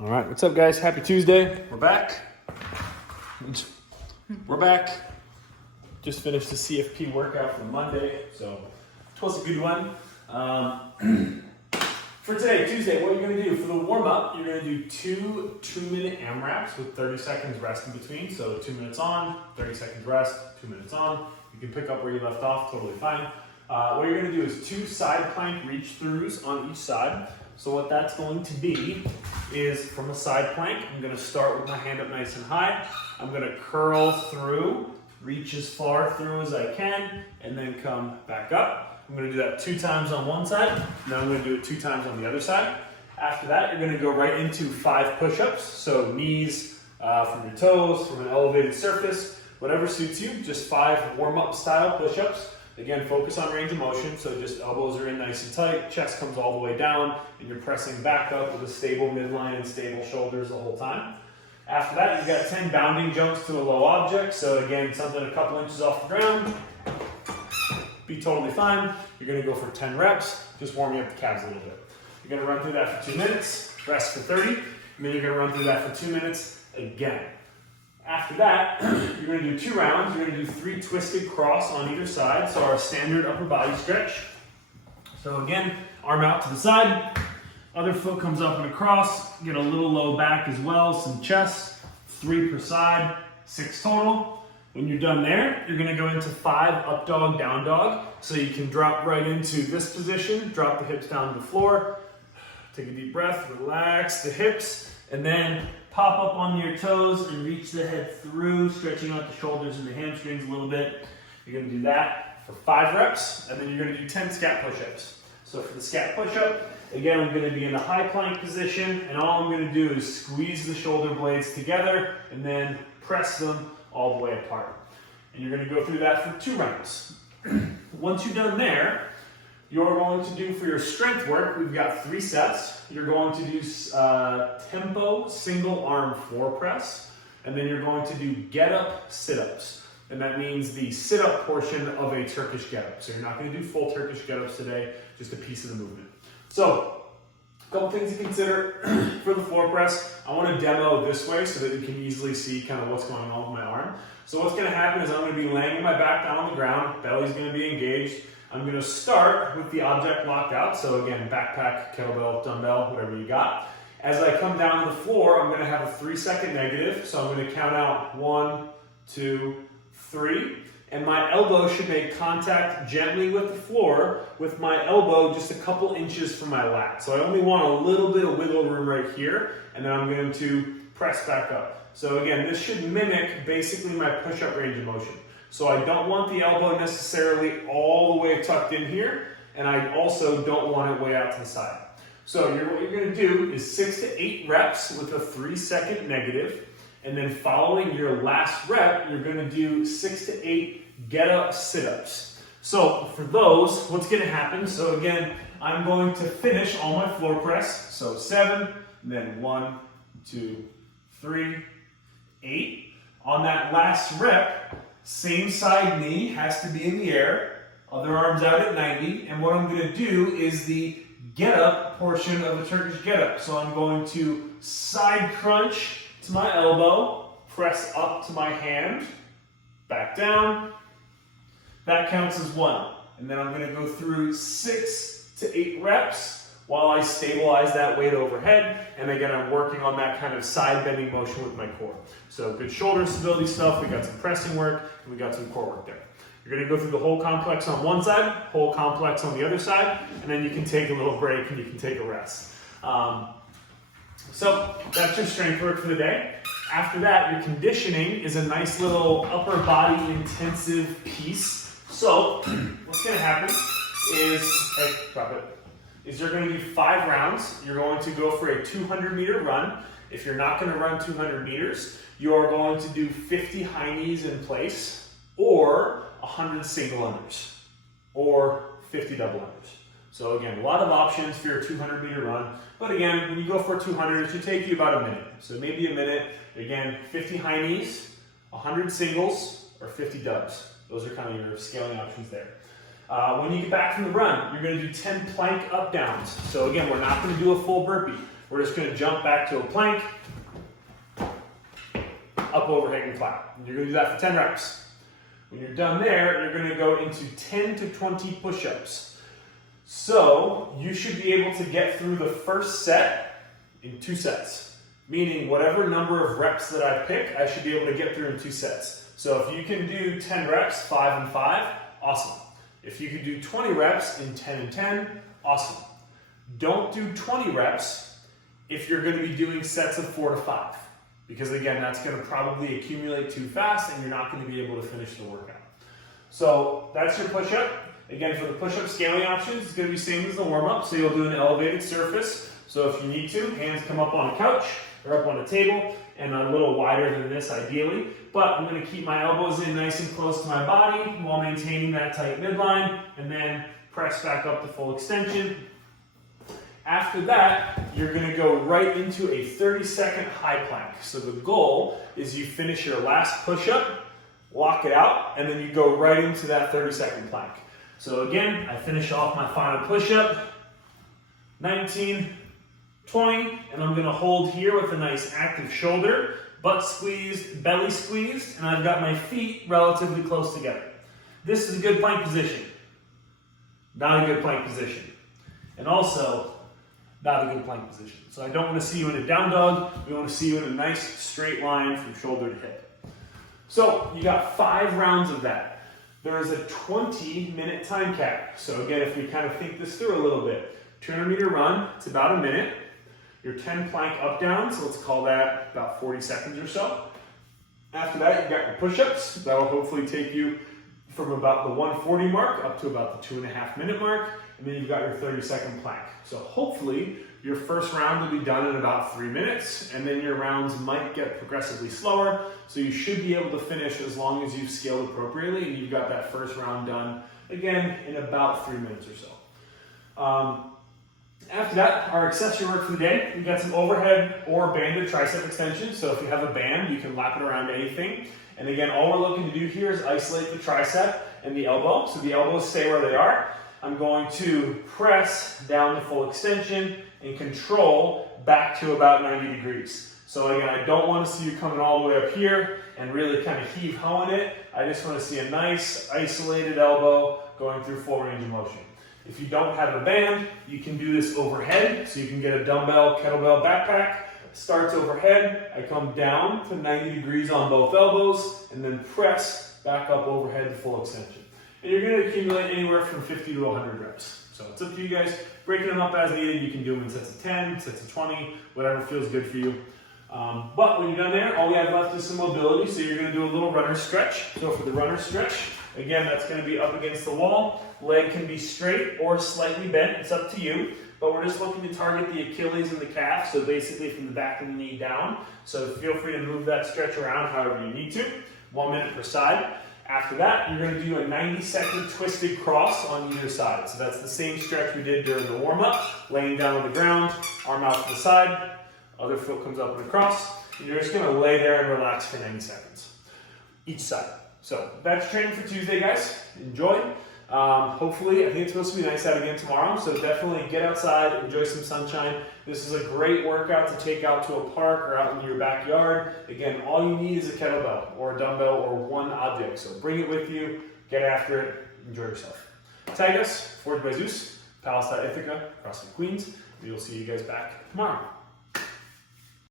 All right, what's up, guys? Happy Tuesday. We're back. Just finished the CFP workout for Monday, so it was a good one. For today, Tuesday, what you're going to do for the warm-up, you're going to do two 2-minute AMRAPs with 30 seconds rest in between. So 2 minutes on, 30 seconds rest, 2 minutes on. You can pick up where you left off, totally fine. What you're going to do is 2 side plank reach-throughs on each side. So what that's going to be is from a side plank, I'm going to start with my hand up nice and high. I'm going to curl through, reach as far through as I can, and then come back up. I'm going to do that 2 times on one side, and then I'm going to do it 2 times on the other side. After that, you're going to go right into 5 push-ups. So knees from your toes, from an elevated surface, whatever suits you. Just 5 warm-up style push-ups. Again, focus on range of motion, so just elbows are in nice and tight, chest comes all the way down, and you're pressing back up with a stable midline and stable shoulders the whole time. After that, you've got 10 bounding jumps to a low object, so again, something a couple inches off the ground. Be totally fine. You're going to go for 10 reps, just warming up the calves a little bit. You're going to run through that for 2 minutes, rest for 30, and then you're going to run through that for 2 minutes again. After that, you're going to do 2 rounds. You're going to do 3 twisted cross on either side, so our standard upper body stretch. So again, arm out to the side, other foot comes up and across, get a little low back as well, some chest, 3 per side, 6 total. When you're done there, you're going to go into 5 up dog, down dog, so you can drop right into this position, drop the hips down to the floor, take a deep breath, relax the hips, and then pop up on your toes and reach the head through, stretching out the shoulders and the hamstrings a little bit. You're going to do that for 5 reps, and then you're going to do 10 scat push-ups. So for the scat push-up, again, I'm going to be in a high plank position, and all I'm going to do is squeeze the shoulder blades together and then press them all the way apart. And you're going to go through that for 2 rounds. Once you're done there, you're going to do for your strength work, we've got 3 sets. You're going to do tempo single arm floor press, and then you're going to do get up sit-ups. And that means the sit-up portion of a Turkish get-up. So you're not going to do full Turkish get-ups today, just a piece of the movement. So, a couple things to consider for the floor press. I want to demo this way so that you can easily see kind of what's going on with my arm. So what's going to happen is I'm going to be laying my back down on the ground, belly's going to be engaged. I'm going to start with the object locked out. So again, backpack, kettlebell, dumbbell, whatever you got. As I come down to the floor, I'm going to have a 3-second negative. So I'm going to count out 1, 2, 3. And my elbow should make contact gently with the floor with my elbow just a couple inches from my lat. So I only want a little bit of wiggle room right here. And then I'm going to press back up. So again, this should mimic basically my push-up range of motion. So I don't want the elbow necessarily all the way tucked in here, and I also don't want it way out to the side. So what you're going to do is 6 to 8 reps with a 3-second negative, and then following your last rep, you're going to do 6 to 8 get up sit-ups. So for those, what's going to happen? So again, I'm going to finish all my floor press. So 7, and then 1, 2, 3, 8. On that last rep, same side knee has to be in the air, other arms out at 90, and what I'm going to do is the get up portion of a Turkish get up. So I'm going to side crunch to my elbow, press up to my hand, back down. That counts as 1. And then I'm going to go through 6 to 8 reps while I stabilize that weight overhead. And again, I'm working on that kind of side bending motion with my core. So good shoulder stability stuff. We got some pressing work, and we got some core work there. You're going to go through the whole complex on one side, whole complex on the other side, and then you can take a little break and you can take a rest. So that's your strength work for the day. After that, your conditioning is a nice little upper body intensive piece. So what's going to happen is you're going to do 5 rounds. You're going to go for a 200-meter run. If you're not going to run 200 meters, you are going to do 50 high knees in place, or 100 single unders, or 50 double unders. So again, a lot of options for your 200-meter run. But again, when you go for 200, it should take you about a minute. So maybe a minute. Again, 50 high knees, 100 singles, or 50 dubs. Those are kind of your scaling options there. When you get back from the run, you're going to do 10 plank up downs. So again, we're not going to do a full burpee. we're just gonna jump back to a plank, up, overhead, and clap. And you're gonna do that for 10 reps. When you're done there, you're gonna go into 10 to 20 push-ups. So you should be able to get through the first set in 2 sets. Meaning whatever number of reps that I pick, I should be able to get through in 2 sets. So if you can do 10 reps, 5 and 5, awesome. If you can do 20 reps in 10 and 10, awesome. Don't do 20 reps if you're gonna be doing sets of 4 to 5. Because again, that's gonna probably accumulate too fast and you're not gonna be able to finish the workout. So that's your push-up. Again, for the push-up scaling options, it's gonna be same as the warm-up. So you'll do an elevated surface. So if you need to, hands come up on a couch or up on a table and a little wider than this ideally. But I'm gonna keep my elbows in nice and close to my body while maintaining that tight midline and then press back up to full extension. After that, you're gonna go right into a 30-second high plank. So the goal is you finish your last push-up, lock it out, and then you go right into that 30-second plank. So again, I finish off my final push-up, 19, 20, and I'm gonna hold here with a nice active shoulder, butt squeezed, belly squeezed, and I've got my feet relatively close together. This is a good plank position. Not a good plank position. And also, not a good plank position. So I don't want to see you in a down dog. We want to see you in a nice straight line from shoulder to hip. So you got 5 rounds of that. There is a 20-minute time cap. So again, if we kind of think this through a little bit, 200-meter run, it's about a minute. Your 10 plank up down, so let's call that about 40 seconds or so. After that, you've got your push-ups. That'll hopefully take you from about the 140 mark up to about the 2.5-minute mark. And then you've got your 30-second plank. So hopefully your first round will be done in about 3 minutes, and then your rounds might get progressively slower. So you should be able to finish as long as you've scaled appropriately and you've got that first round done, again, in about 3 minutes or so. After that, our accessory work for the day, we've got some overhead or banded tricep extensions. So if you have a band, you can lap it around anything. And again, all we're looking to do here is isolate the tricep and the elbow. So the elbows stay where they are. I'm going to press down the full extension and control back to about 90 degrees. So again, I don't want to see you coming all the way up here and really kind of heave-hoeing it. I just want to see a nice isolated elbow going through full range of motion. If you don't have a band, you can do this overhead. So you can get a dumbbell, kettlebell backpack. Starts overhead. I come down to 90 degrees on both elbows and then press back up overhead to full extension. And you're going to accumulate anywhere from 50 to 100 reps. So it's up to you guys. Breaking them up as needed. You can do them in sets of 10, sets of 20, whatever feels good for you. But when you're done there, all we have left is some mobility. So you're going to do a little runner stretch. So for the runner stretch, again, that's going to be up against the wall. Leg can be straight or slightly bent. It's up to you. But we're just looking to target the Achilles and the calf. So basically from the back of the knee down. So feel free to move that stretch around however you need to. 1 minute per side. After that, you're going to do a 90-second twisted cross on either side. So that's the same stretch we did during the warm-up, laying down on the ground, arm out to the side, other foot comes up and across. And you're just going to lay there and relax for 90 seconds, each side. So that's training for Tuesday, guys. Enjoy. Hopefully, I think it's supposed to be nice out again tomorrow, so definitely get outside, enjoy some sunshine. This is a great workout to take out to a park or out in your backyard. Again, all you need is a kettlebell or a dumbbell or one object, so bring it with you, get after it, enjoy yourself. Tag us, Forged by Zeus, Palace Ithaca, CrossFit Queens. We will see you guys back tomorrow.